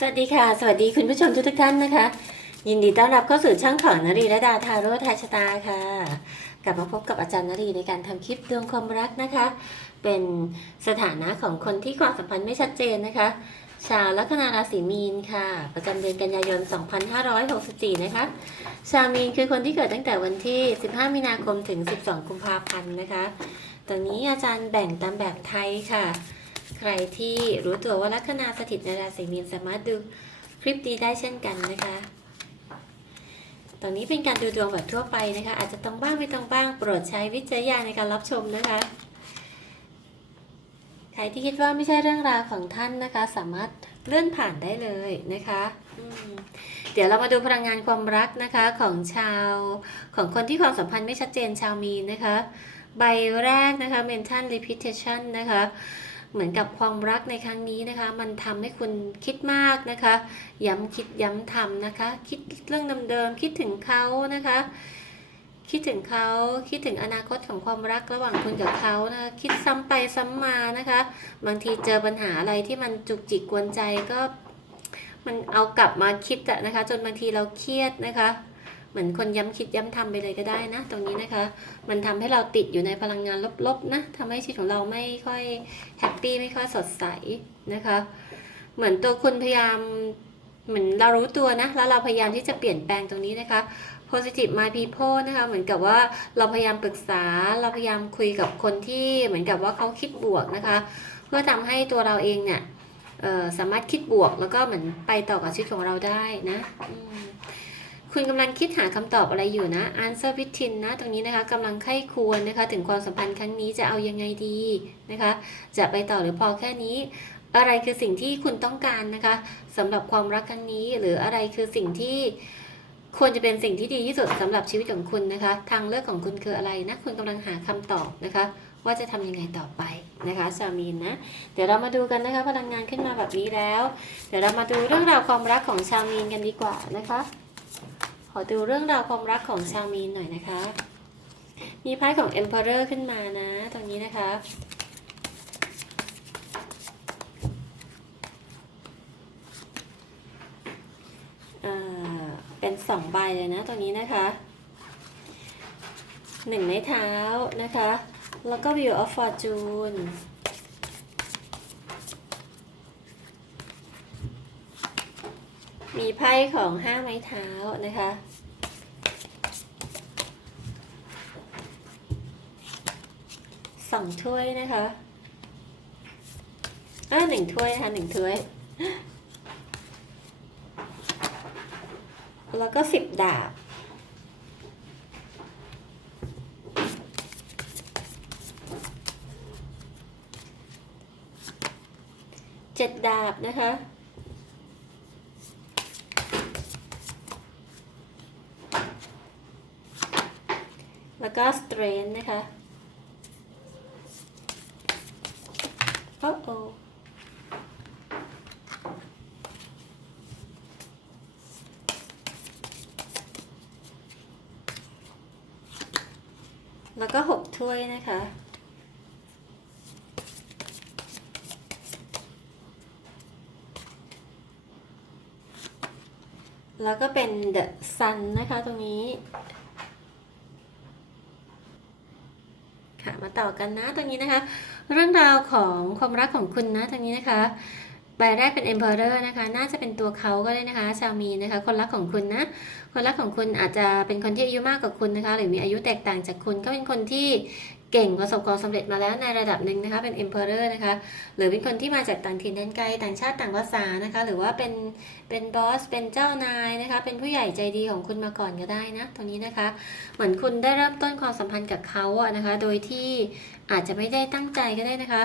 สวัสดีค่ะ สวัสดีคุณผู้ชมทุกทท่านนะคะ ยินดีต้อนรับเข้าสู่ช่องของนรีระดาทาโร่ทายชะตาค่ะ กลับมาพบกับอาจารย์นรีในการทำคลิปดวงความรักนะคะ เป็นสถานะของคนที่ความสัมพันธ์ไม่ชัดเจนนะคะ ชาวลัคนาราศีมีนค่ะ ประจำเดือนกันยายน 2564 นะคะ ชาวมีนคือคนที่เกิดตั้งแต่วันที่ 15 มีนาคมถึง 12 กุมภาพันธ์นะคะตรงนี้อาจารย์แบ่งตามแบบไทยค่ะ ใครที่รู้ตัวว่าลัคนาสถิตในราศีมีนสามารถดูคลิปนี้ได้เช่นกันนะคะ ตอนนี้เป็นการดูดวงแบบทั่วไปนะคะ อาจจะตรงบ้างไม่ตรงบ้าง โปรดใช้วิจารณญาณในการรับชมนะคะ ใครที่คิดว่าไม่ใช่เรื่องราวของท่านนะคะ สามารถเลื่อนผ่านได้เลยนะคะเดี๋ยวเรามาดูพลังงานความรักนะคะของชาวของคนที่ความสัมพันธ์ไม่ชัดเจนชาวมีนนะคะ ใบแรกนะคะ mental repetition นะคะ เหมือนกับความรักในครั้งนี้นะคะ มันทำให้คุณคิดมากนะคะ ย้ำคิดย้ำทำนะคะ คิดเรื่องเดิมๆคิดถึงเขานะคะ คิดถึงเขาคิดถึงอนาคตของความรักระหว่างคุณกับเขานะคะคิดซ้ำไปซ้ำมานะคะ บางทีเจอปัญหาอะไรที่มันจุกจิกกวนใจก็ มันเอากลับมาคิดอะนะคะ จนบางทีเราเครียดนะคะ เหมือนคนย้ำคิดย้ำทำไปเลยก็ได้นะ ตรงนี้นะคะ มันทำให้เราติดอยู่ในพลังงานลบๆนะทำให้ชีวิตของเราไม่ค่อยแฮปปี้ไม่ค่อยสดใสนะคะ เหมือนตัวคุณพยายามเหมือนเรารู้ตัวนะ แล้วเราพยายามที่จะเปลี่ยนแปลงตรงนี้นะคะ positive my people นะคะ เหมือนกับว่าเราพยายามปรึกษา เราพยายามคุยกับคนที่เหมือนกับว่าเขาคิดบวกนะคะ เพื่อทำให้ตัวเราเองเนี่ยสามารถคิดบวกแล้วก็เหมือนไปต่อกับชีวิตของเราได้นะ คุณกำลังคิดหาคำตอบอะไรอยู่นะ answer within นะ ตรงนี้นะคะกำลังไข้ควรนะคะ ถึงความสัมพันธ์ครั้งนี้จะเอายังไงดีนะคะ จะไปต่อหรือพอแค่นี้ อะไรคือสิ่งที่คุณต้องการนะคะสำหรับความรักครั้งนี้ หรืออะไรคือสิ่งที่ควรจะเป็นสิ่งที่ดีที่สุดสำหรับชีวิตของคุณนะคะ ทางเลือกของคุณคืออะไรนะ คุณกำลังหาคำตอบนะคะ ว่าจะทำยังไงต่อไปนะคะชามีนนะ เดี๋ยวเรามาดูกันนะคะ พลังงานขึ้นมาแบบนี้แล้ว เดี๋ยวเรามาดูเรื่องราวความรักของชามีนกันดีกว่านะคะ อดูเรื่องราวความรักของชาวมีนหน่อยนะคะ มีไพ่ของ Emperor ขึ้นมานะตรงนี้นะคะเป็นสองใบเลยนะตรงนี้นะคะหนึ่งไม้เท้านะคะ แล้วก็ View of Fortune มีไพ่ของห้าไม้เท้านะคะสองถ้วยนะคะเออหนึ่งถ้วยนะคะหนึ่งถ้วย แล้วก็สิบดาบเจ็ดดาบนะคะ แล้วก็สเตรนนะคะโอ้โอแล้วก็หกถ้วยนะคะ แล้วก็เป็น The Sun นะคะตรงนี้ ค่ะ มา ต่อกันนะตรงนี้นะคะ เรื่องราวของความรักของคุณนะตรงนี้นะคะใบแรกเป็น Emperor นะคะ น่าจะเป็นตัวเขาก็ได้นะคะ ชาวมีนนะคะ คนรักของคุณนะ คนรักของคุณอาจจะเป็นคนที่อายุมากกว่าคุณนะคะ หรือมีอายุแตกต่างจากคุณ ก็เป็นคนที่ เก่งประสบความสำเร็จมาแล้วในระดับหนึ่งนะคะเป็น emperor นะคะหรือเป็นคนที่มาจากต่างถิ่นแดนไกลต่างชาติต่างภาษานะคะหรือว่าเป็นเป็นบอสเป็นเจ้านายนะคะเป็นผู้ใหญ่ใจดีของคุณมาก่อนก็ได้นะตรงนี้นะคะ เหมือนคุณได้เริ่มต้นความสัมพันธ์กับเขาอะนะคะ โดยที่อาจจะไม่ได้ตั้งใจก็ได้นะคะ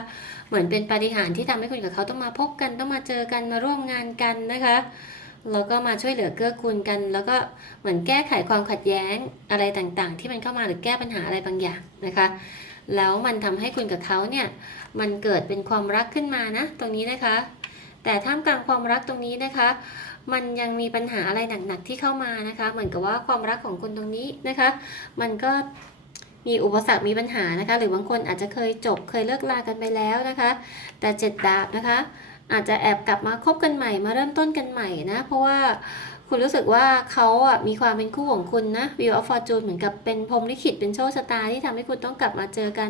เหมือนเป็นปาฏิหาริย์ที่ทำให้คุณกับเขาต้องมาพบกันต้องมาเจอกันมาร่วมงานกันนะคะ แล้วก็มาช่วยเหลือเกื้อกูลกัน แล้วก็เหมือนแก้ไขความขัดแย้งอะไรต่างๆ ที่มันเข้ามาหรือแก้ปัญหาอะไรบางอย่างนะคะ แล้วมันทำให้คุณกับเขาเนี่ยมันเกิดเป็นความรักขึ้นมานะ ตรงนี้นะคะ แต่ท่ามกลางความรักตรงนี้นะคะ มันยังมีปัญหาอะไรหนักๆที่เข้ามานะคะ เหมือนกับว่าความรักของคุณตรงนี้นะคะ มันก็มีอุปสรรคมีปัญหานะคะ หรือบางคนอาจจะเคยจบเคยเลิกลากันไปแล้วนะคะ แต่เจ็ดดาบนะคะ อาจจะแอบกลับมาคบกันใหม่มาเริ่มต้นกันใหม่นะ เพราะว่าคุณรู้สึกว่าเขาอะมีความเป็นคู่ของคุณนะ Wheel of Fortune เหมือนกับเป็นพรมลิขิตเป็นโชคชะตาที่ทำให้คุณต้องกลับมาเจอกัน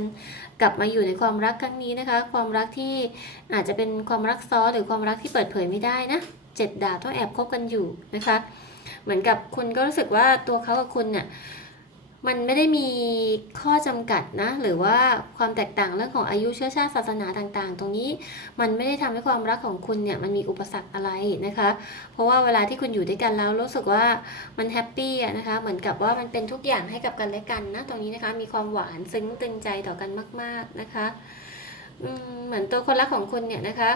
กลับมาอยู่ในความรักครั้งนี้นะคะ ความรักที่อาจจะเป็นความรักซ้อนหรือความรักที่เปิดเผยไม่ได้นะเจ็ดดาบต้องแอบคบกันอยู่นะคะ เหมือนกับคุณก็รู้สึกว่าตัวเขากับคุณเนี่ย มันไม่ได้มีข้อจำกัดนะ หรือว่าความแตกต่างเรื่องของอายุเชื้อชาติศาสนาต่างๆ ตรงนี้มันไม่ได้ทำให้ความรักของคุณเนี่ยมันมีอุปสรรคอะไรนะคะ เพราะว่าเวลาที่คุณอยู่ด้วยกันแล้วรู้สึกว่ามันแฮปปี้นะคะ เหมือนกับว่ามันเป็นทุกอย่างให้กับกันและกันนะตรงนี้นะคะมีความหวานซึ้งตึงใจต่อกันมาก ๆนะคะเหมือนตัวคนรักของคุณเนี่ยนะคะ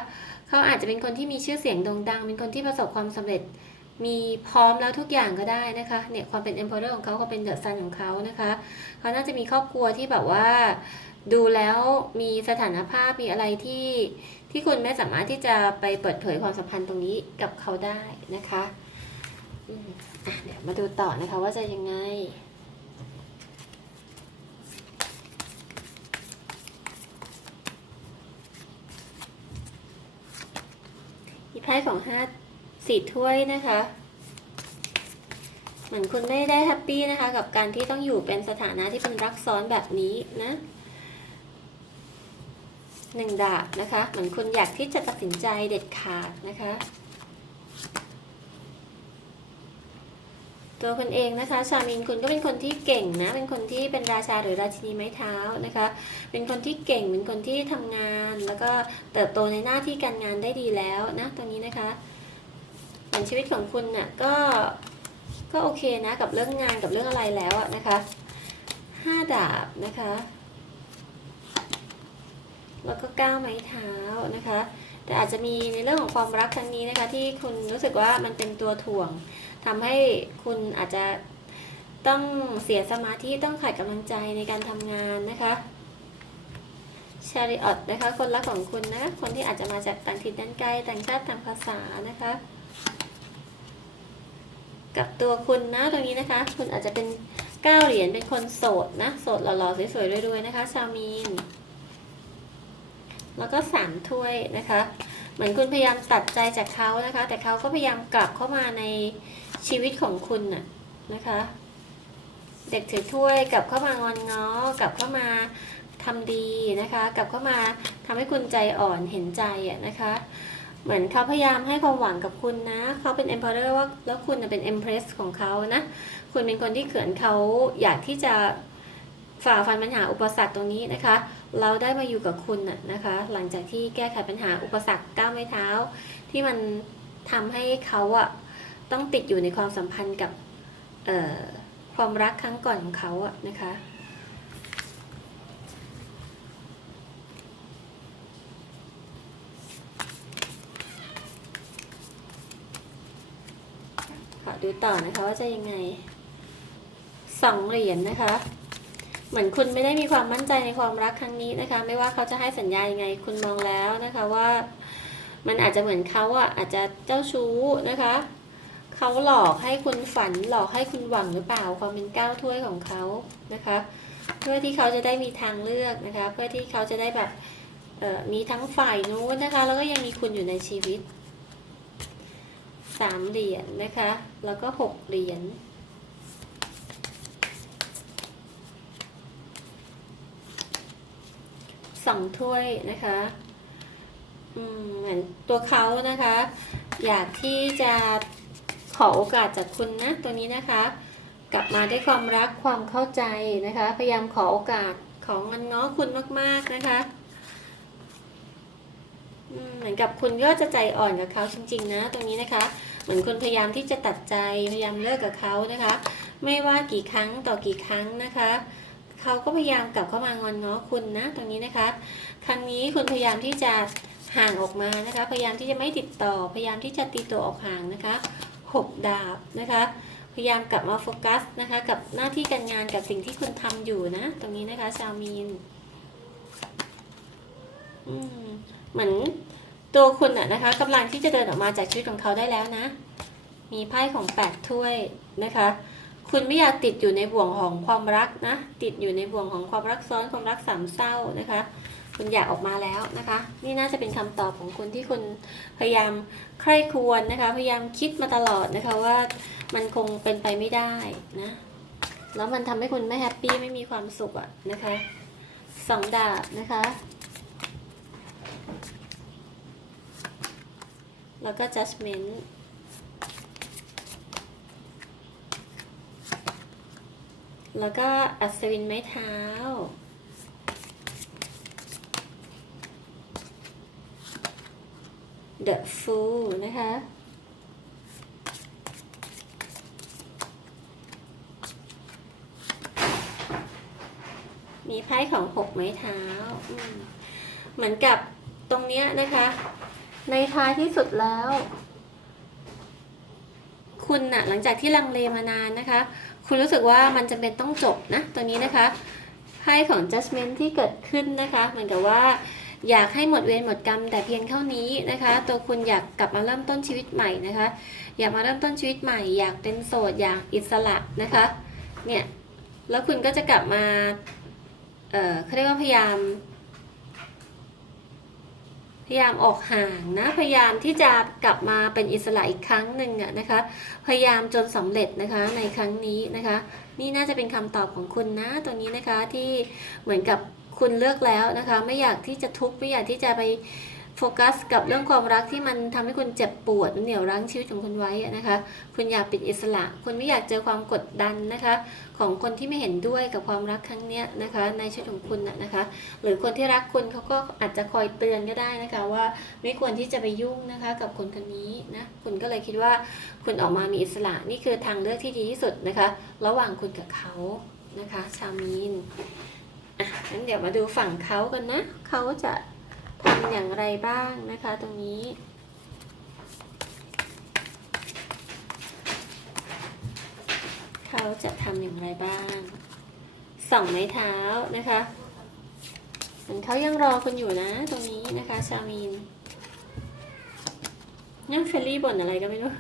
เขาอาจจะเป็นคนที่มีชื่อเสียงโด่งดัง เป็นคนที่ประสบความสำเร็จ มีพร้อมแล้วทุกอย่างก็ได้นะคะเนี่ยความเป็น emperor ของเขาเขาเป็นเดอะซันของเขานะคะเขาน่าจะมีครอบครัวที่แบบว่าดูแล้วมีสถานภาพมีอะไรที่ที่คุณไม่สามารถที่จะไปเปิดเผยความสัมพันธ์ตรงนี้กับเขาได้นะคะอะเดี๋ยวมาดูต่อนะคะว่าจะยังไงมีไพ่ของห้า สี่ถ้วยนะคะ เหมือนคุณไม่ได้แฮปปี้นะคะ กับการที่ต้องอยู่เป็นสถานะที่เป็นรักซ้อนแบบนี้นะหนึ่งดาบนะคะ เหมือนคุณอยากที่จะตัดสินใจเด็ดขาดนะคะ ตัวคุณเองนะคะ ชามินคุณก็เป็นคนที่เก่งนะ เป็นคนที่เป็นราชาหรือราชินีไม้เท้านะคะ เป็นคนที่เก่ง เป็นคนที่ทำงาน แล้วก็เติบโตในหน้าที่การงานได้ดีแล้วนะตรงนี้นะคะ มือนชีวิตของคุณน่ะก็ก็โอเคนะกับเรื่องงานกับเรื่องอะไรแล้วอะนะคะห้าดาบนะคะ แล้วก็ก้าวไม้เท้านะคะ แต่อาจจะมีในเรื่องของความรักครั้งนี้นะคะ ที่คุณรู้สึกว่ามันเป็นตัวถ่วงทำให้คุณอาจจะต้องเสียสมาธิต้องขาดกำลังใจในการทำงานนะคะชาริออตนะคะ คนรักของคุณนะ คนที่อาจจะมาจากต่างถิ่นด้านไกลต่างชาติต่างภาษานะคะ กับตัวคุณนะตรงนี้นะคะ คุณอาจจะเป็นเก้าเหรียญเป็นคนโสดนะ โสดหล่อๆสวยๆรวยๆนะคะ ชาวมีน แล้วก็สามถ้วยนะคะ เหมือนคุณพยายามตัดใจจากเขานะคะ แต่เขาก็พยายามกลับเข้ามาในชีวิตของคุณน่ะนะคะ เด็กถือถ้วยกลับเข้ามางอนง้อกลับเข้ามาทำดีนะคะ กลับเข้ามาทำให้คุณใจอ่อนเห็นใจอะนะคะ เหมือนเขาพยายามให้ความหวังกับคุณนะ เขาเป็น emperor ว่าแล้วคุณน่ะเป็น empress ของเขานะ คุณเป็นคนที่เขินเขาอยากที่จะฝ่าฟันปัญหาอุปสรรคตรงนี้นะคะ เราได้มาอยู่กับคุณนะนะคะ หลังจากที่แก้ไขปัญหาอุปสรรคก้าวไม้เท้า ที่มันทำให้เขาอะต้องติดอยู่ในความสัมพันธ์กับความรักครั้งก่อนของเขาอะนะคะ ขอดูต่อนะคะว่าจะยังไงสองเหรียญนะคะ เหมือนคุณไม่ได้มีความมั่นใจในความรักครั้งนี้นะคะ ไม่ว่าเขาจะให้สัญญายังไง คุณมองแล้วนะคะว่ามันอาจจะเหมือนเขาอะอาจจะเจ้าชู้นะคะเขาหลอกให้คุณฝันหลอกให้คุณหวังหรือเปล่าความเป็นก้าวถ้วยของเขานะคะ เพื่อที่เขาจะได้มีทางเลือกนะคะ เพื่อที่เขาจะได้แบบมีทั้งฝ่ายนู้นนะคะ แล้วก็ยังมีคุณอยู่ในชีวิต สามเหรียญนะคะ แล้วก็หกเหรียญสองถ้วยนะคะอืมเหมือนตัวเขานะคะ อยากที่จะขอโอกาสจากคุณนะตัวนี้นะคะ กลับมาได้ความรักความเข้าใจนะคะ พยายามขอโอกาสของเงินง้อคุณมากๆนะคะ เหมือนกับคุณก็จะใจอ่อนกับเขาจริง ๆ นะ ตรงนี้นะคะ เหมือนคุณพยายามที่จะตัดใจพยายามเลิกกับเขานะคะ ไม่ว่ากี่ครั้งต่อกี่ครั้งนะคะเขาก็พยายามกลับเข้ามางอนง้อคุณนะตรงนี้นะคะ ครั้งนี้คุณพยายามที่จะห่างออกมานะคะ พยายามที่จะไม่ติดต่อ พยายามที่จะตีตัวออกห่างนะคะหกดาบนะคะ พยายามกลับมาโฟกัสนะคะ กับหน้าที่การงานกับสิ่งที่คุณทำอยู่นะ ตรงนี้นะคะชาวมีนอืม เหมือนตัวคุณอะนะคะกำลังที่จะเดินออกมาจากชีวิตของเขาได้แล้วนะ มีไพ่ของแปดถ้วยนะคะ คุณไม่อยากติดอยู่ในบ่วงของความรักนะ ติดอยู่ในบ่วงของความรักซ้อนความรักสามเศร้านะคะ คุณอยากออกมาแล้วนะคะ นี่น่าจะเป็นคำตอบของคุณที่คุณพยายามใคร่ครวญนะคะ พยายามคิดมาตลอดนะคะว่ามันคงเป็นไปไม่ได้นะ แล้วมันทำให้คุณไม่แฮปปี้ไม่มีความสุขอะนะคะสองดาบนะคะ แล้วก็ judgment แล้วก็อัศวินไม้เท้า The Fool นะคะ มีไพ่ของหกไม้เท้า เหมือนกับ ตรงเนี้ยนะคะ ในท้ายที่สุดแล้ว คุณน่ะหลังจากที่ลังเลมานานนะคะ คุณรู้สึกว่ามันจำเป็นต้องจบนะตัวนี้นะคะไพ่ของ judgment ที่เกิดขึ้นนะคะ เหมือนกับว่าอยากให้หมดเวรหมดกรรมแต่เพียงเท่านี้นะคะ ตัวคุณอยากกลับมาเริ่มต้นชีวิตใหม่นะคะ อยากมาเริ่มต้นชีวิตใหม่ อยากเป็นโสดอยากอิสระนะคะเนี่ยแล้วคุณก็จะกลับมาเอ่อเขาเรียกว่าพยายาม พยายามออกห่างนะ พยายามที่จะกลับมาเป็นอิสระอีกครั้งหนึ่งอะนะคะ พยายามจนสำเร็จนะคะในครั้งนี้นะคะ นี่น่าจะเป็นคำตอบของคุณนะตัวนี้นะคะที่เหมือนกับคุณเลือกแล้วนะคะ ไม่อยากที่จะทุกข์ไม่อยากที่จะไป โฟกัสกับเรื่องความรักที่มันทำให้คุณเจ็บปวดมันเหนี่ยวรั้งชีวิตของคุณไว้นะคะ คุณอยากเป็นอิสระ คุณไม่อยากเจอความกดดันนะคะ ของคนที่ไม่เห็นด้วยกับความรักครั้งเนี้ยนะคะ ในชีวิตของคุณน่ะนะคะ หรือคนที่รักคุณเขาก็อาจจะคอยเตือนก็ได้นะคะ ว่าไม่ควรที่จะไปยุ่งนะคะ กับคนคนนี้นะคุณก็เลยคิดว่าคุณออกมามีอิสระนี่คือทางเลือกที่ดีที่สุดนะคะ ระหว่างคุณกับเขานะคะ ชาวมีนอะงั้นเดี๋ยวมาดูฝั่งเขากันนะเขาจะ ทำอย่างไรบ้างนะคะตรงนี้ เขาจะทำอย่างไรบ้างสองไม้เท้านะคะเหมือนเขายังรอคุณอยู่นะตรงนี้นะคะชามีนนั่งเฟลลี่บ่นอะไรก็ไม่รู้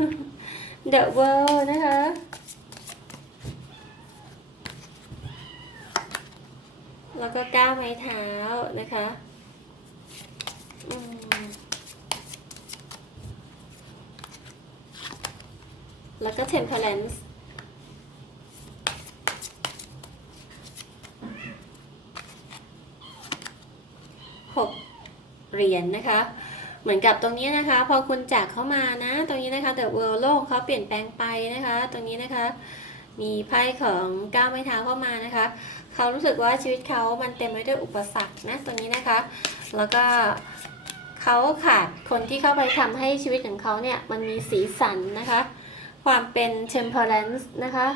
The World นะคะแล้วก็ก้าวไม้เท้านะคะ แล้วก็ Temperance หกเหรียญนะคะ เหมือนกับตรงนี้นะคะ พอคุณจากเข้ามานะ ตรงนี้นะคะ The World โลกเขาเปลี่ยนแปลงไปนะคะ ตรงนี้นะคะ มีไพ่ของก้าวไม้เท้าเข้ามานะคะ เขารู้สึกว่าชีวิตเขามันเต็มไปด้วยอุปสรรคนะ ตรงนี้นะคะ แล้วก็ เขาขาดคนที่เข้าไปทำให้ชีวิตของเขาเนี่ยมันมีสีสันนะคะ ความเป็น temperance นะคะ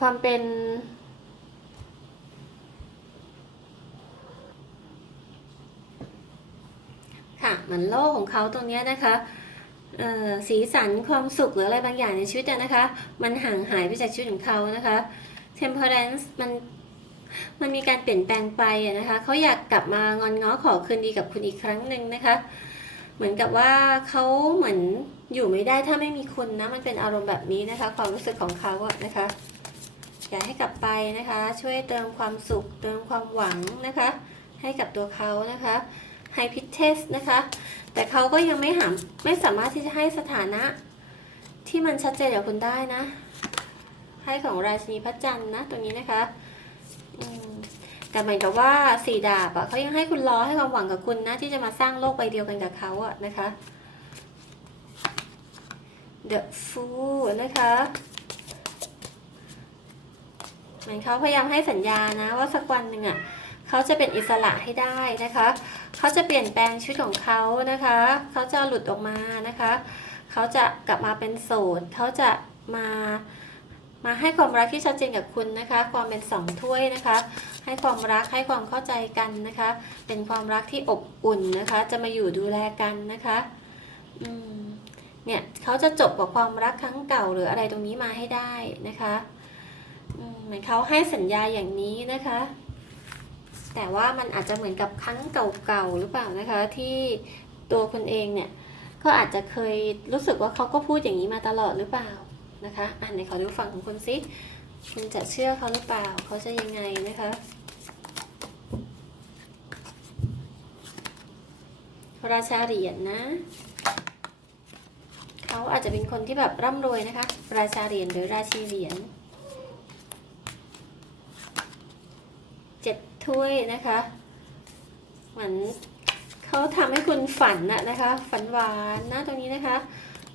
ความเป็นค่ะเหมือนโลกของเขาตรงนี้นะคะเอ่อสีสันความสุขหรืออะไรบางอย่างในชีวิตนะคะ มันห่างหายไปจากชีวิตของเขานะคะ temperance มัน มันมีการเปลี่ยนแปลงไปนะคะเขาอยากกลับมางอนง้อขอคืนดีกับคุณอีกครั้งหนึ่งนะคะ เหมือนกับว่าเขาเหมือนอยู่ไม่ได้ถ้าไม่มีคุณนะมันเป็นอารมณ์แบบนี้นะคะ ความรู้สึกของเขาอะนะคะอยากให้กลับไปนะคะ ช่วยเติมความสุข เติมความหวังนะคะ ให้กับตัวเขานะคะไฮพิเทสนะคะ แต่เขาก็ยังไม่หามไม่สามารถที่จะให้สถานะ ที่มันชัดเจนกับคุณได้นะให้ของราชินีพระจันทร์นะตรงนี้นะคะ แต่เหมือนกับว่าสี่ดาบอะเขายังให้คุณรอให้ความหวังกับคุณนะ ที่จะมาสร้างโลกใบเดียวกันกับเขาอะนะคะ The Fool นะคะเหมือนเขาพยายามให้สัญญานะว่าสักวันหนึ่งอะเขาจะเป็นอิสระให้ได้นะคะ เขาจะเปลี่ยนแปลงชีวิตของเขานะคะ เขาจะหลุดออกมานะคะ เขาจะกลับมาเป็นโสด เขาจะมา มาให้ความรักที่ชัดเจนกับคุณนะคะ ความเป็นสองถ้วยนะคะ ให้ความรักให้ความเข้าใจกันนะคะ เป็นความรักที่อบอุ่นนะคะ จะมาอยู่ดูแลกันนะคะอืมเนี่ยเขาจะจบกับความรักครั้งเก่า หรืออะไรตรงนี้มาให้ได้นะคะเหมือนเขาให้สัญญาอย่างนี้นะคะ แต่ว่ามันอาจจะเหมือนกับครั้งเก่าๆหรือเปล่านะคะ ที่ตัวคุณเองเนี่ยก็อาจจะเคยรู้สึกว่าเขาก็พูดอย่างนี้มาตลอดหรือเปล่า นะคะอ่านในขอดูฝั่งของคุณซิคุณจะเชื่อเขาหรือเปล่าเขาจะยังไงนะคะราชาเหรียญนะเขาอาจจะเป็นคนที่แบบร่ำรวยนะคะ ราชาเหรียญหรือราชีเหรียญเจ็ดถ้วยนะคะเหมือนเขาทำให้คุณฝันนะนะคะ ฝันหวานนะตรงนี้นะคะ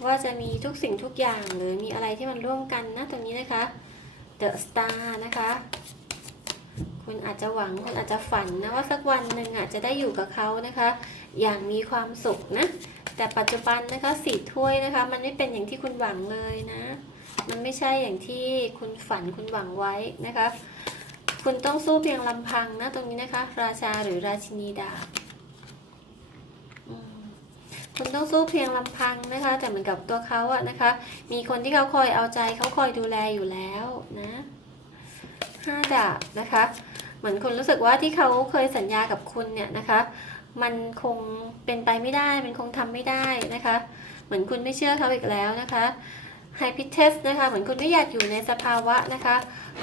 ว่าจะมีทุกสิ่งทุกอย่างหรือมีอะไรที่มันร่วมกันนะตรงนี้นะคะ The Star นะคะ คุณอาจจะหวังคุณอาจจะฝันนะว่าสักวันหนึ่งอาจจะได้อยู่กับเขานะคะ อย่างมีความสุขนะ แต่ปัจจุบันนะคะสี่ถ้วยนะคะ มันไม่เป็นอย่างที่คุณหวังเลยนะ มันไม่ใช่อย่างที่คุณฝันคุณหวังไว้นะคะ คุณต้องสู้เพียงลำพังนะตรงนี้นะคะ ราชาหรือราชินีดาบ คุณต้องสู้เพียงลำพังนะคะ แต่เหมือนกับตัวเขาอะนะคะ มีคนที่เขาคอยเอาใจเขาคอยดูแลอยู่แล้วนะห้าดาบนะคะ เหมือนคุณรู้สึกว่าที่เขาเคยสัญญากับคุณเนี่ยนะคะ มันคงเป็นไปไม่ได้ มันคงทำไม่ได้นะคะ เหมือนคุณไม่เชื่อเขาอีกแล้วนะคะไฮพิเทสนะคะ เหมือนคุณไม่อยากอยู่ในสภาวะนะคะ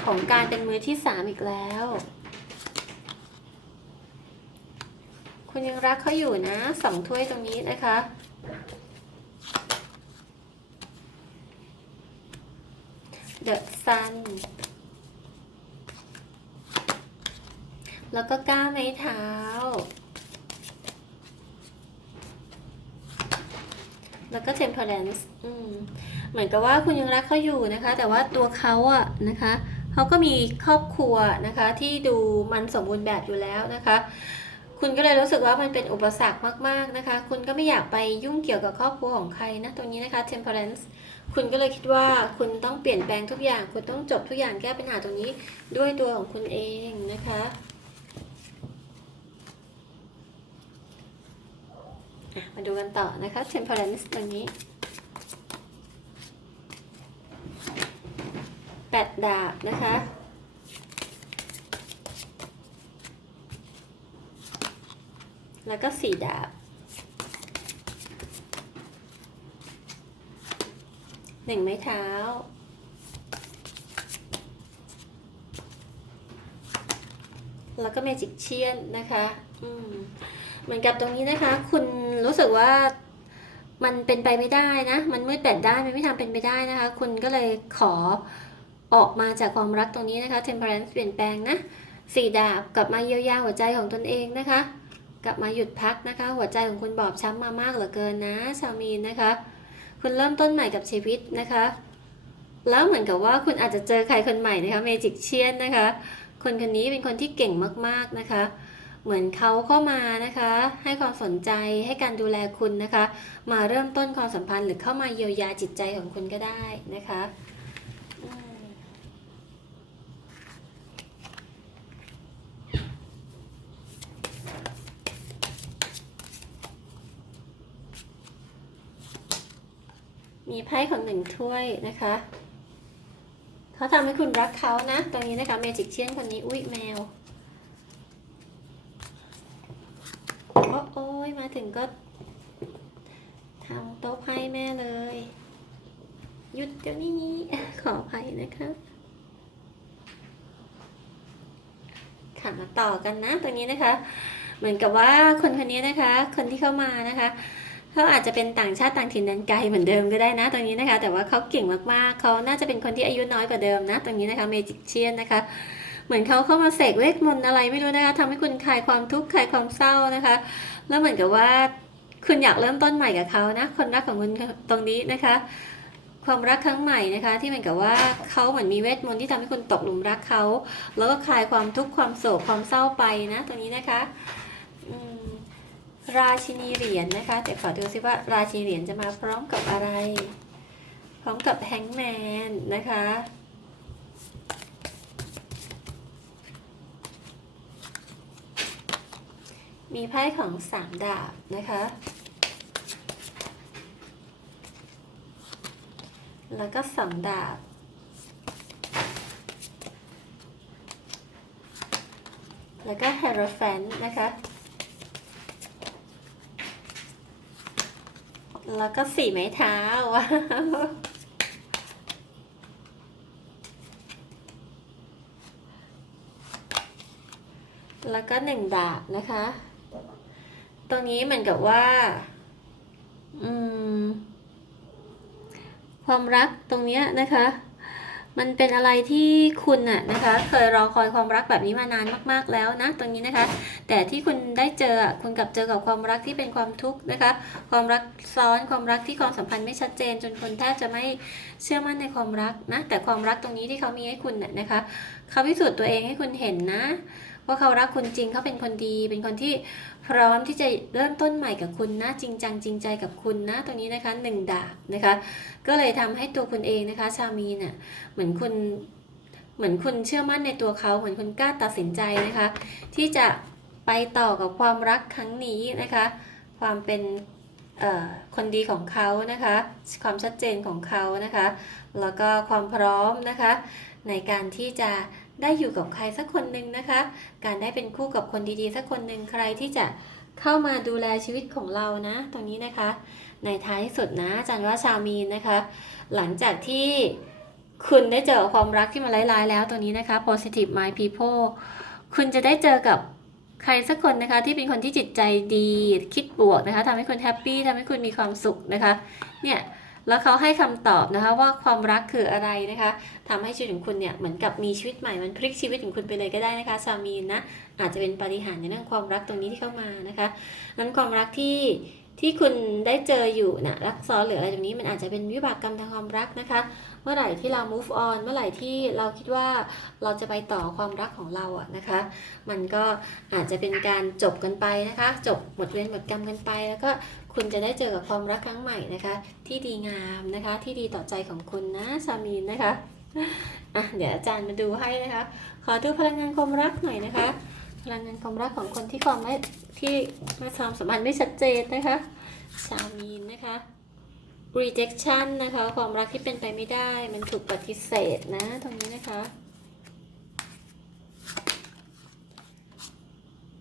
ของการเป็นมือที่สามอีกแล้ว คุณยังรักเขาอยู่นะสองถ้วยตรงนี้นะคะ The Sun แล้วก็ก้าวไม้เท้า แล้วก็ temperance อืมเหมือนกับว่าคุณยังรักเขาอยู่นะคะ แต่ว่าตัวเขาอะนะคะเขาก็มีครอบครัวนะคะที่ดูมันสมบูรณ์แบบอยู่แล้วนะคะ คุณก็เลยรู้สึกว่ามันเป็นอุปสรรคมากๆนะคะ คุณก็ไม่อยากไปยุ่งเกี่ยวกับครอบครัวของใครนะตรงนี้นะคะ temperance คุณก็เลยคิดว่าคุณต้องเปลี่ยนแปลงทุกอย่าง คุณต้องจบทุกอย่างแก้ปัญหาตรงนี้ด้วยตัวของคุณเองนะคะมาดูกันต่อนะคะ temperance ตรงนี้แปดดาบนะคะ แล้วก็สีดาบหนึ่งไม้เท้า แล้วก็เมจิกเชียนนะคะอืมเหมือนกับตรงนี้นะคะ คุณรู้สึกว่ามันเป็นไปไม่ได้นะ มันมืดแปดด้านมันไม่ทำเป็นไปได้นะคะ คุณก็เลยขอออกมาจากความรักตรงนี้นะคะ temperance เปลี่ยนแปลงนะสี่ดาบกลับมาเยียวยาหัวใจของตนเองนะคะ กลับมาหยุดพักนะคะ หัวใจของคุณบอบช้ำมามากเหลือเกินนะชาวมีนนะคะ คุณเริ่มต้นใหม่กับชีวิตนะคะ แล้วเหมือนกับว่าคุณอาจจะเจอใครคนใหม่นะคะเมจิกเชียนนะคะ คนคนนี้เป็นคนที่เก่งมากๆนะคะ เหมือนเขาเข้ามานะคะ ให้ความสนใจให้การดูแลคุณนะคะ มาเริ่มต้นความสัมพันธ์หรือเข้ามาเยียวยาจิตใจของคุณก็ได้นะคะอืม มีไพ่ของหนึ่งถ้วยนะคะเขาทำให้คุณรักเขานะ ตรงนี้นะคะเมจิกเชียนคนนี้อุ้ยแมวโอ้โอ้ยมาถึงก็ทำโต๊ะไพ่แม่เลย หยุดเดี๋ยวนี้ ขออภัยนะคะค่ะมาต่อกันนะตรงนี้นะคะ เหมือนกับว่าคนคนนี้นะคะ คนที่เข้ามานะคะ เขาอาจจะเป็นต่างชาติต่างถิ่นแดนไกลเหมือนเดิมก็ได้นะตรงนี้นะคะ แต่ว่าเขาเก่งมากๆเขาน่าจะเป็นคนที่อายุน้อยกว่าเดิมนะ ตรงนี้นะคะเมจิกเชียนนะคะ เหมือนเขาเข้ามาเสกเวทมนต์อะไรไม่รู้นะคะทำให้คุณคลายความทุกข์คลายความเศร้านะคะ แล้วเหมือนกับว่าคุณอยากเริ่มต้นใหม่กับเขานะ คนรักของคุณตรงนี้นะคะ ความรักครั้งใหม่นะคะ ที่เหมือนกับว่าเขาเหมือนมีเวทมนต์ที่ทำให้คุณตกหลุมรักเขาแล้วก็คลายความทุกข์ความโศกความเศร้าไปนะ ตรงนี้นะคะ ราชินีเหรียญนะคะ แต่ขอดูซิว่าราชินีเหรียญจะมาพร้อมกับอะไร พร้อมกับแฮงแมนนะคะ มีไพ่ของสามดาบนะคะ แล้วก็สองดาบแล้วก็เฮโรแฟนนะคะ แล้วก็สี่ไม้เท้าว้าวแล้วก็หนึ่งดาบนะคะ ตรงนี้เหมือนกับว่า อืม ความรักตรงเนี้ยนะคะ มันเป็นอะไรที่คุณน่ะนะคะ เคยรอคอยความรักแบบนี้มานานมากๆแล้วนะตรงนี้นะคะ แต่ที่คุณได้เจอคุณกลับเจอกับความรักที่เป็นความทุกข์นะคะ ความรักซ้อนความรักที่ความสัมพันธ์ไม่ชัดเจน จนคนแทบจะไม่เชื่อมั่นในความรักนะแต่ความรักตรงนี้ที่เขามีให้คุณน่ะนะคะเขาพิสูจน์ตัวเองให้คุณเห็นนะ ว่าเขารักคุณจริงเขาเป็นคนดี เป็นคนที่พร้อมที่จะเริ่มต้นใหม่กับคุณนะจริงจังจริงใจกับคุณนะตรงนี้นะคะหนึ่งดาบนะคะ ก็เลยทำให้ตัวคุณเองนะคะ ชามีเนี่ยเหมือนคุณเหมือนคุณเชื่อมั่นในตัวเขาเหมือนคุณกล้าตัดสินใจนะคะ ที่จะไปต่อกับความรักครั้งนี้นะคะ ความเป็นคนดีของเขานะคะ ความชัดเจนของเขานะคะ แล้วก็ความพร้อมนะคะ ในการที่จะ ได้อยู่กับใครสักคนหนึ่งนะคะ การได้เป็นคู่กับคนดีๆ สักคนหนึ่งใครที่จะเข้ามาดูแลชีวิตของเรานะ ตรงนี้นะคะ ในท้ายที่สุดนะอาจารย์ว่าชาวมีนนะคะ หลังจากที่คุณได้เจอความรักที่มันร้ายๆแล้วตรงนี้นะคะ positive mind people คุณจะได้เจอกับใครสักคนนะคะที่เป็นคนที่จิตใจดีคิดบวกนะคะทำให้คุณแฮปปี้ทำให้คุณมีความสุขนะคะเนี่ย แล้วเขาให้คำตอบนะคะว่าความรักคืออะไรนะคะทำให้ชีวิตของคุณเนี่ยเหมือนกับมีชีวิตใหม่มันพลิกชีวิตของคุณไปเลยก็ได้นะคะชามีนะอาจจะเป็นปาฏิหารในเรื่องความรักตรงนี้ที่เข้ามานะคะนั้นความรักที่ที่คุณได้เจออยู่นะรักซ้อนหรืออะไรตรงนี้มันอาจจะเป็นวิบากกรรมทางความรักนะคะ เมื่อไหร่ที่เรา move on เมื่อไหร่ที่เราคิดว่าเราจะไปต่อความรักของเราอะนะคะ มันก็อาจจะเป็นการจบกันไปนะคะ จบหมดเวรหมดกรรมกันไปแล้วก็ คุณจะได้เจอกับความรักครั้งใหม่นะคะ ที่ดีงามนะคะ ที่ดีต่อใจของคุณนะชามีนนะคะอะเดี๋ยวอาจารย์มาดูให้นะคะ ขอดูพลังงานความรักหน่อยนะคะ พลังงานความรักของคนที่ความไม่ที่ไม่ความสัมพันธ์ไม่ชัดเจนนะคะชามีนนะคะ rejection นะคะ ความรักที่เป็นไปไม่ได้ มันถูกปฏิเสธนะ ตรงนี้นะคะ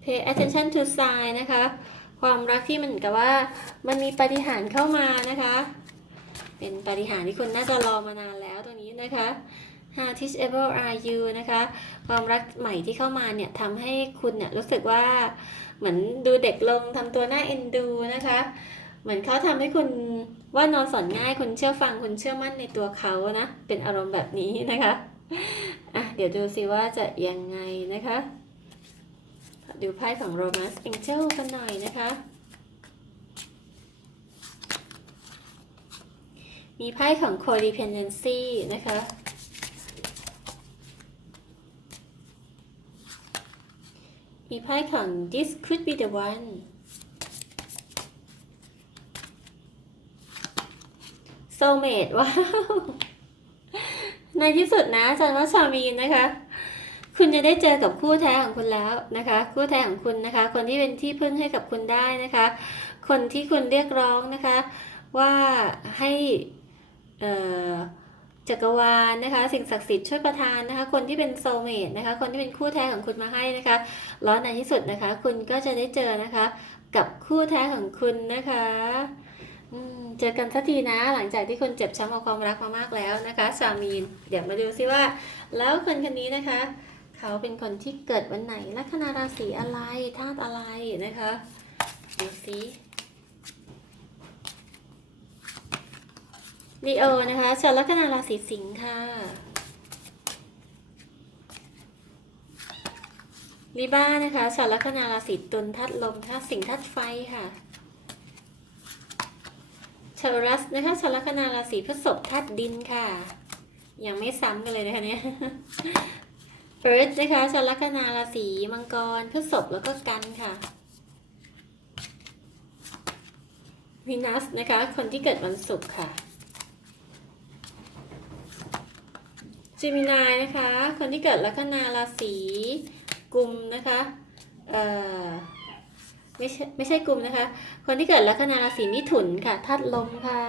pay attention to sign นะคะ ความรักที่มันเหมือนกับว่า มันมีปฏิหารเข้ามานะคะ เป็นปฏิหารที่คุณน่าจะรอมานานแล้วตรงนี้นะคะ how teachable are you นะคะ ความรักใหม่ที่เข้ามาเนี่ยทำให้คุณเนี่ยรู้สึกว่าเหมือนดูเด็กลงทำตัวน่าเอ็นดูนะคะ เหมือนเขาทำให้คุณว่านอนสอนง่ายคุณเชื่อฟังคุณเชื่อมั่นในตัวเขานะ เป็นอารมณ์แบบนี้นะคะอะเดี๋ยวดูสิว่าจะยังไงนะคะ ดูไพ่ของ Romance Angel กันหน่อยนะคะ มีไพ่ของ Codependency นะคะมีไพ่ของ This could be the one โซเมดว้าว ในที่สุดนะอาจารย์ว่าชามีนนะคะ คุณจะได้เจอกับคู่แท้ของคุณแล้วนะคะ คู่แท้ของคุณนะคะ คนที่เป็นที่พึ่งให้กับคุณได้นะคะ คนที่คุณเรียกร้องนะคะ ว่าให้จักรวาลนะคะ สิ่งศักดิ์สิทธิ์ช่วยประทานนะคะ คนที่เป็นโซเมตนะคะ คนที่เป็นคู่แท้ของคุณมาให้นะคะแล้วในที่สุดนะคะ คุณก็จะได้เจอนะคะ กับคู่แท้ของคุณนะคะเจอกันสักทีนะ หลังจากที่คุณเจ็บช้ำกับความรักมามากแล้วนะคะสามี เดี๋ยวมาดูซิว่า แล้วคนคนนี้นะคะ เขาเป็นคนที่เกิดวันไหน ลัคนาราศีอะไรธาตุอะไรนะคะดูซิลีโอนะคะชาวลัคนาราศีสิงค์ค่ะลิบ้านะคะชาวลัคนาราศีตุลธาตุลมธาตุสิงห์ธาตุไฟค่ะชาวรัสนะคะชาวลัคนาราศีพฤษภธาตุดินค่ะ ยังไม่ซ้ำกันเลยนะคะเนี่ย เฟิร์สนะคะชาวลัคนาราศีมังกรพฤษภแล้วก็กันค่ะวินัสนะคะ คนที่เกิดวันศุกร์ค่ะจิมินายนะคะ คนที่เกิดลัคนาราศีกุมนะคะเอ่อไม่ใช่ไม่ใช่กุมนะคะ คนที่เกิดลัคนาราศีมิถุนค่ะธาตุลมค่ะ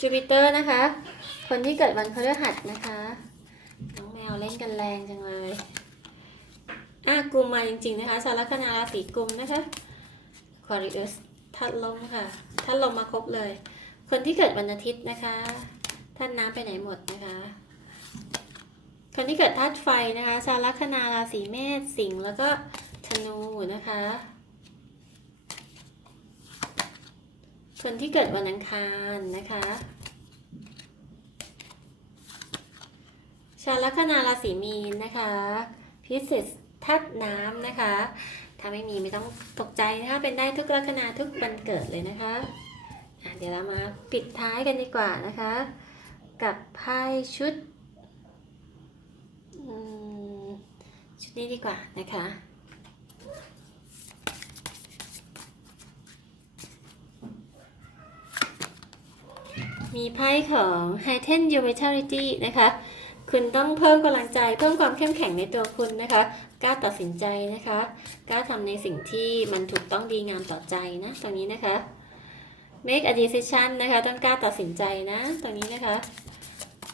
จูปิเตอร์นะคะ คนที่เกิดวันพฤหัสนะคะ ล่นกันแรงจังเลยอะกลุ่มมาจริงๆนะคะสารคณาราศีกลุ่มนะคะคอริอุสทัดลมค่ะทัดลมมาครบเลย คนที่เกิดวันอาทิตย์นะคะท่านน้ำไปไหนหมดนะคะ คนที่เกิดธาตุไฟนะคะสารคณาราศีเมษสิงห์แล้วก็ธนูนะคะ คนที่เกิดวันอังคารนะคะ ชาวลัคนาราศีมีนนะคะพิเศษธาตุน้ำนะคะ ถ้าไม่มีไม่ต้องตกใจนะคะเป็นได้ทุกลัคนาทุกวันเกิดเลยนะคะะเดี๋ยวเรามาปิดท้ายกันดีกว่านะคะ กับไพ่ชุดอืมชุดนี้ดีกว่านะคะมีไพ่ของ h i g h t e n Your Vitality นะคะ คุณต้องเพิ่มกำลังใจเพิ่มความเข้มแข็งในตัวคุณนะคะกล้าตัดสินใจนะคะกล้าทำในสิ่งที่มันถูกต้องดีงามต่อใจนะตรงนี้นะคะ make a decision นะคะต้องกล้าตัดสินใจนะตรงนี้นะคะ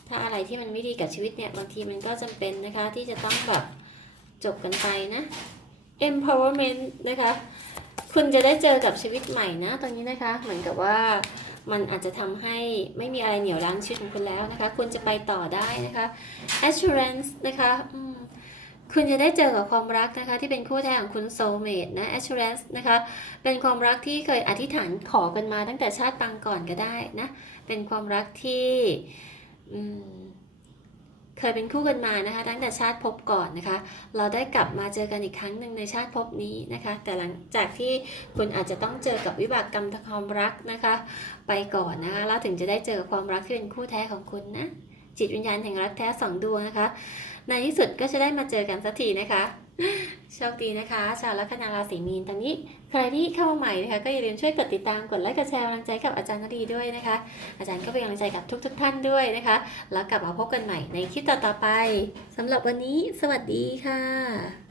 ถ้าอะไรที่มันไม่ดีกับชีวิตเนี่ยบางทีมันก็จำเป็นนะคะที่จะต้องแบบจบกันไปนะ empowerment นะคะ คุณจะได้เจอกับชีวิตใหม่นะตรงนี้นะคะเหมือนกับว่า มันอาจจะทำให้ไม่มีอะไรเหนี่ยวรั้งชีวิตของคุณแล้วนะคะ คุณจะไปต่อได้นะคะ assurance นะคะคุณจะได้เจอกับความรักนะคะที่เป็นคู่แท้ของคุณ soulmate นะ assurance นะคะเป็นความรักที่เคยอธิษฐานขอกันมาตั้งแต่ชาติปางก่อนก็ได้นะ เป็นความรักที่อืม เคยเป็นคู่กันมานะคะ ตั้งแต่ชาติพบก่อนนะคะ เราได้กลับมาเจอกันอีกครั้งหนึ่งในชาติพบนี้นะคะ แต่หลังจากที่คุณอาจจะต้องเจอกับวิบากกรรมทางความรักนะคะ ไปก่อนนะคะเราถึงจะได้เจอความรักที่เป็นคู่แท้ของคุณนะจิตวิญญาณแห่งรักแท้สองดวงนะคะ ในที่สุดก็จะได้มาเจอกันสักทีนะคะ โชคดีนะคะ ชาวลัคนาราศีมีนตอนนี้ใครที่เข้ามาใหม่นะคะก็อย่าลืมช่วยกดติดตามกดไลค์กดแชร์กำลังใจกับอาจารย์นดีด้วยนะคะ อาจารย์ก็เป็นกำลังใจกับทุกๆทท่านด้วยนะคะ แล้วกลับมาพบกันใหม่ในคลิปต่อๆไปสำหรับวันนี้ สวัสดีค่ะ